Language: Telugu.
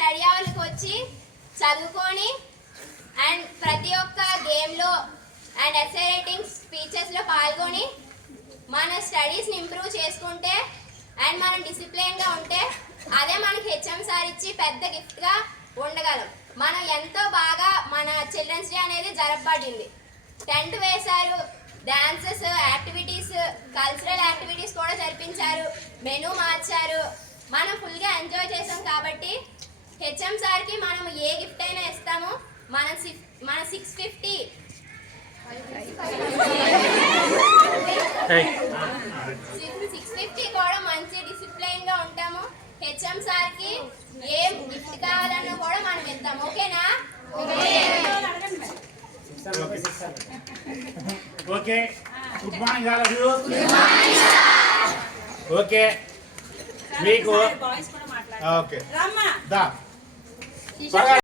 స్టడీ అవర్కి వచ్చి చదువుకొని అండ్ ప్రతి ఒక్క గేమ్లో అండ్ ఎస్ఏ రైటింగ్ స్పీచెస్లో పాల్గొని మన స్టడీస్ని ఇంప్రూవ్ చేసుకుంటే అండ్ మనం డిసిప్లిన్గా ఉంటే అదే మనకి హెచ్ఎం సార్ ఇచ్చి పెద్ద గిఫ్ట్గా ఉండగలం. మనం ఎంతో బాగా మన చిల్డ్రన్స్ డే అనేది జరపబడింది. టెంట్ వేశారు, డాన్సెస్ యాక్టివిటీస్, కల్చరల్ యాక్టివిటీస్ కూడా జరిపించారు, మెనూ మార్చారు. మనం ఫుల్గా ఎంజాయ్ చేసాం కాబట్టి హెచ్ఎం సార్కి మనం ఏ గిఫ్ట్ అయినా ఇస్తాము. మన 650 కూడా మంచి డిసిప్లైన్ గా ఉంటాము. హెచ్ఎం సార్ కి ఏం గిఫ్ట్ కావాలన్నా కూడా మనం ఇద్దాం. ఓకేనా? Okay. Good morning all of you. Okay మీకు ఓకే దా